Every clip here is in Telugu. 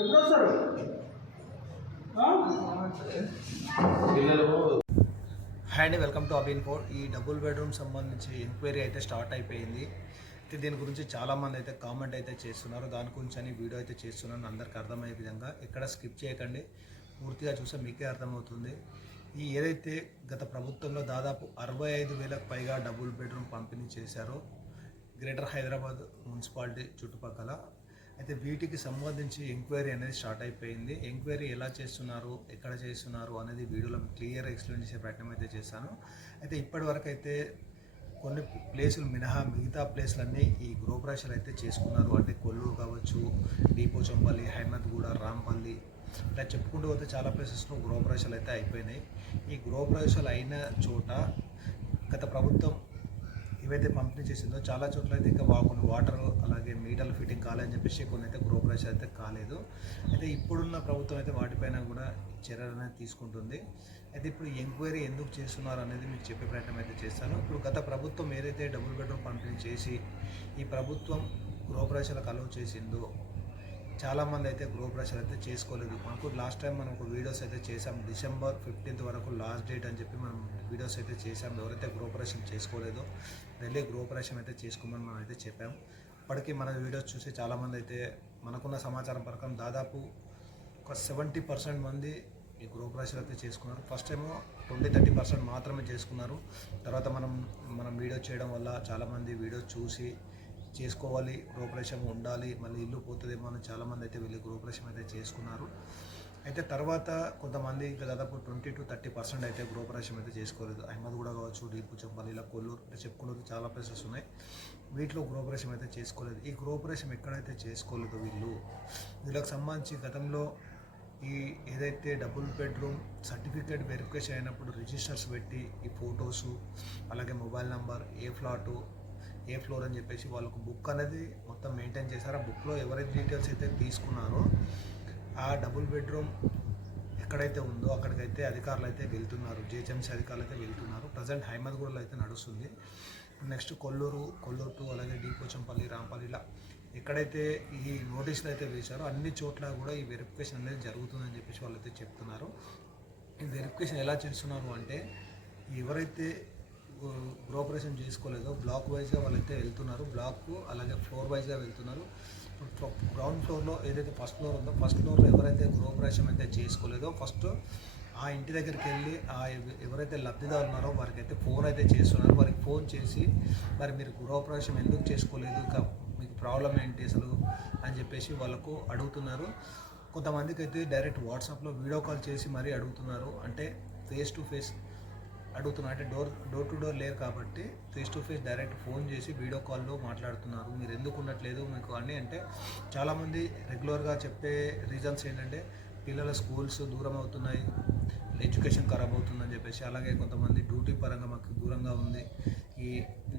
ఎప్పుడు వస్తారు హాయ్ అండి వెల్కమ్ టు అబిన్ ఫోర్. ఈ డబుల్ బెడ్రూమ్ సంబంధించి ఎంక్వైరీ అయితే స్టార్ట్ అయిపోయింది. అయితే దీని గురించి చాలామంది అయితే కామెంట్ అయితే చేస్తున్నారు. దాని గురించి అని వీడియో అయితే చేస్తున్నాను. అందరికీ అర్థమయ్యే విధంగా ఎక్కడ స్కిప్ చేయకండి. పూర్తిగా చూస్తే మీకే అర్థమవుతుంది. ఈ ఏదైతే గత ప్రభుత్వంలో దాదాపు అరవై ఐదు వేలకు పైగా డబుల్ బెడ్రూమ్ పంపిణీ చేశారో గ్రేటర్ హైదరాబాద్ మున్సిపాలిటీ చుట్టుపక్కల అయితే వీటికి సంబంధించి ఎంక్వైరీ అనేది స్టార్ట్ అయిపోయింది. ఎంక్వైరీ ఎలా చేస్తున్నారు? ఎక్కడ చేస్తున్నారు? అనేది వీడియోలో క్లియర్ ఎక్స్ప్లెయిన్ చేసే ప్రయత్నం అయితే చేశాను. అయితే ఇప్పటివరకు అయితే కొన్ని ప్లేసులు మినహా మిగతా ప్లేసులన్నీ ఈ గృహప్రవేశాలు అయితే చేసుకున్నారు. అంటే కొల్లూరు కావచ్చు డీపోచంపల్లి హైమద్గూడ రాంపల్లి ఇలా చెప్పుకుంటూ పోతే చాలా ప్లేసెస్లో గృహప్రవేశాలు అయితే అయిపోయినాయి. ఈ గృహప్రవేశాలు అయిన చోట గత ప్రభుత్వం ఏవైతే పంపిణీ చేసిందో చాలా చోట్ల అయితే ఇంకా కొన్ని వాటర్ అలాగే మీటర్లు ఫిట్టింగ్ కాలేదని చెప్పేసి కొన్ని అయితే గృహప్రవేశ అయితే కాలేదు. అయితే ఇప్పుడున్న ప్రభుత్వం అయితే వాటిపైన కూడా చర్యలు అనేది తీసుకుంటుంది. అయితే ఇప్పుడు ఎంక్వైరీ ఎందుకు చేస్తున్నారు అనేది మీకు చెప్పే ప్రయత్నం అయితే చేస్తాను. ఇప్పుడు గత ప్రభుత్వం ఏదైతే డబుల్ బెడ్రూమ్ పంపిణీ చేసి ఈ ప్రభుత్వం గృహప్రవేశాలకు అలౌ చేసిందో చాలామంది అయితే గృహప్రవేశాలు అయితే చేసుకోలేదు. మనకు లాస్ట్ టైం మనం ఒక వీడియోస్ అయితే చేసాం డిసెంబర్ ఫిఫ్టీన్త్ వరకు లాస్ట్ డేట్ అని చెప్పి మనం వీడియోస్ అయితే చేసాం ఎవరైతే గృహప్రవేశం చేసుకోలేదో వెళ్ళి గృహప్రవేశం అయితే చేసుకోమని మనం అయితే చెప్పాం. ఇప్పటికీ మన వీడియోస్ చూసి చాలామంది అయితే మనకున్న సమాచారం ప్రకారం దాదాపు ఒక సెవెంటీ పర్సెంట్ మంది ఈ గృహప్రవేశాలు అయితే చేసుకున్నారు. ఫస్ట్ ఏమో ట్వంటీ థర్టీ పర్సెంట్ మాత్రమే చేసుకున్నారు. తర్వాత మనం మనం వీడియో చేయడం వల్ల చాలామంది వీడియో చూసి చేసుకోవాలి గృహప్రవేశం ఉండాలి మళ్ళీ ఇల్లు పోతుందేమో అని చాలామంది అయితే వెళ్ళి గృహప్రవేశం అయితే చేసుకున్నారు. అయితే తర్వాత కొంతమంది ఇంకా దాదాపు ట్వంటీ టు థర్టీ పర్సెంట్ అయితే గృహప్రవేశం అయితే చేసుకోలేదు. అహ్మద్ కూడా కావచ్చు డీపు చెప్పాలి ఇలా కొల్లూరు అంటే చెప్పుకున్నది చాలా ప్లేసెస్ ఉన్నాయి. వీటిలో గృహప్రవేశం అయితే చేసుకోలేదు. ఈ గృహప్రవేశం ఎక్కడైతే చేసుకోలేదు వీళ్ళు వీళ్ళకి సంబంధించి గతంలో ఈ ఏదైతే డబుల్ బెడ్రూమ్ సర్టిఫికేట్ వెరిఫికేషన్ అయినప్పుడు రిజిస్టర్స్ పెట్టి ఈ ఫొటోసు అలాగే మొబైల్ నంబర్ ఏ ఫ్లాటు ఏ ఫ్లోర్ అని చెప్పేసి వాళ్ళకు బుక్ అనేది మొత్తం మెయింటైన్ చేశారు. ఆ బుక్లో ఎవరైతే డీటెయిల్స్ అయితే తీసుకున్నారో ఆ డబుల్ బెడ్రూమ్ ఎక్కడైతే ఉందో అక్కడికైతే అధికారులు అయితే వెళ్తున్నారు. జిహెచ్ఎంసీ అధికారులు అయితే వెళ్తున్నారు. ప్రజెంట్ హైమద్గూడలో అయితే నడుస్తుంది. నెక్స్ట్ కొల్లూరు కొల్లూరు టు అలాగే డీపోచంపల్లి రాంపల్లి ఇలా ఎక్కడైతే ఈ నోటీసులు అయితే వేశారో అన్ని చోట్ల కూడా ఈ వెరిఫికేషన్ అనేది జరుగుతుందని చెప్పేసి వాళ్ళు అయితే చెప్తున్నారు. ఈ వెరిఫికేషన్ ఎలా చేస్తున్నారు అంటే ఎవరైతే గు- చేసుకోలేదు. చేసుకోలేదో బ్లాక్ వైజ్గా వాళ్ళైతే వెళ్తున్నారు. బ్లాక్ అలాగే ఫ్లోర్ వైజ్గా వెళ్తున్నారు. గ్రౌండ్ ఫ్లోర్లో ఏదైతే ఫస్ట్ ఫ్లోర్ ఉందో ఫస్ట్ ఫ్లోర్లో ఎవరైతే గృహప్రవేశం అయితే చేసుకోలేదో ఫస్ట్ ఆ ఇంటి దగ్గరికి వెళ్ళి ఆ ఎవరైతే లబ్ధిదారులు ఉన్నారో వారికి అయితే ఫోన్ అయితే చేస్తున్నారు. వారికి ఫోన్ చేసి మరి మీరు గృహప్రవేశం ఎందుకు చేసుకోలేదు? ఇంకా మీకు ప్రాబ్లం ఏంటి అసలు? అని చెప్పేసి వాళ్ళకు అడుగుతున్నారు. కొంతమందికి అయితే డైరెక్ట్ వాట్సాప్లో వీడియో కాల్ చేసి మరీ అడుగుతున్నారు. అంటే ఫేస్ టు ఫేస్ అడుగుతున్నారు అంటే డోర్ డోర్ టు డోర్ లేరు కాబట్టి face to face direct phone చేసి వీడియో కాల్లో మాట్లాడుతున్నారు. మీరు ఎందుకు ఉండట్లేదు మీకు అని అంటే చాలామంది రెగ్యులర్గా చెప్పే రీజన్స్ ఏంటంటే పిల్లల స్కూల్స్ దూరం అవుతున్నాయి ఎడ్యుకేషన్ ఖరాబ్ అవుతుందని చెప్పేసి. అలాగే కొంతమంది డ్యూటీ పరంగా మాకు దూరంగా ఉంది. ఈ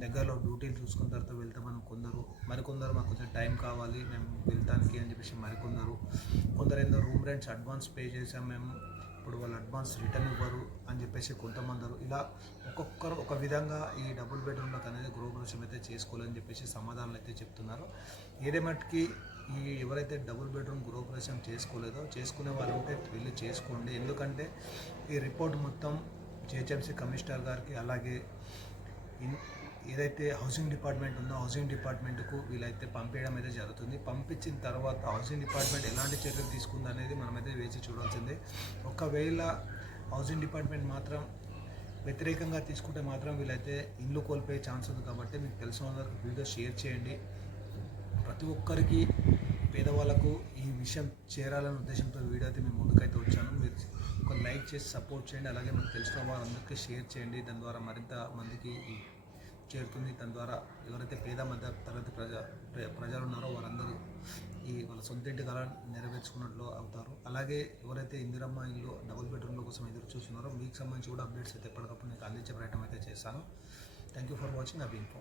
దగ్గరలో డ్యూటీలు చూసుకున్న తర్వాత వెళ్తామని కొందరు మరికొందరు మాకు కొంచెం టైం కావాలి మేము వెళ్తానికి అని చెప్పేసి మరికొందరు. కొందరు ఏదో రూమ్ రెంట్స్ అడ్వాన్స్ పే చేసాం మేము. ఇప్పుడు వాళ్ళు అడ్వాన్స్ రిటర్న్ ఇవ్వరు అని చెప్పేసి కొంతమందరు ఇలా ఒక్కొక్కరు ఒక విధంగా ఈ డబుల్ బెడ్రూమ్లకు అనేది గృహప్రవేశం అయితే చేసుకోవాలని చెప్పేసి సమాధానాలు అయితే చెప్తున్నారు. ఏదేమటికి ఈ ఎవరైతే డబుల్ బెడ్రూమ్ గృహప్రవేశం చేసుకోలేదో చేసుకునే వాళ్ళు ఉంటే వెళ్ళి చేసుకోండి. ఎందుకంటే ఈ రిపోర్ట్ మొత్తం జిహెచ్ఎంసీ కమిషనర్ గారికి అలాగే ఏదైతే హౌసింగ్ డిపార్ట్మెంట్ ఉందో హౌసింగ్ డిపార్ట్మెంట్కు వీలైతే పంపించడం అయితే జరుగుతుంది. పంపించిన తర్వాత హౌసింగ్ డిపార్ట్మెంట్ ఎలాంటి చర్యలు తీసుకుంది అనేది మనమైతే వేచి చూడాల్సిందే. ఒకవేళ హౌసింగ్ డిపార్ట్మెంట్ మాత్రం వ్యతిరేకంగా తీసుకుంటే మాత్రం వీళ్ళైతే ఇల్లు కోల్పోయే ఛాన్స్ ఉంది కాబట్టి మీకు తెలిసిన వాళ్ళకి వీడియో షేర్ చేయండి. ప్రతి ఒక్కరికి పేదవాళ్ళకు ఈ విషయం చేరాలనే ఉద్దేశంతో వీడియో అయితే మేము ముందుకైతే వచ్చాను. మీరు ఒక లైక్ చేసి సపోర్ట్ చేయండి. అలాగే మీకు తెలిసిన వాళ్ళందరికీ షేర్ చేయండి. దాని ద్వారా మరింత మందికి ఈ చేరుతుంది. దాని ద్వారా ఎవరైతే పేద మధ్య తరగతి ప్రజ ప్ర- ప్రజలు ఉన్నారో వారందరూ ఈ వాళ్ళ సొంత ఇంటి కళ నెరవేర్చుకున్నట్లు అవుతారు. అలాగే ఎవరైతే ఇందిరమ్మ ఇల్లు డబుల్ బెడ్రూమ్ల కోసం ఎదురు చూస్తున్నారో మీకు సంబంధించి కూడా అప్డేట్స్ అయితే ఎప్పటికప్పుడు నేను అందించే ప్రయత్నం అయితే చేస్తాను. Thank you for watching AB info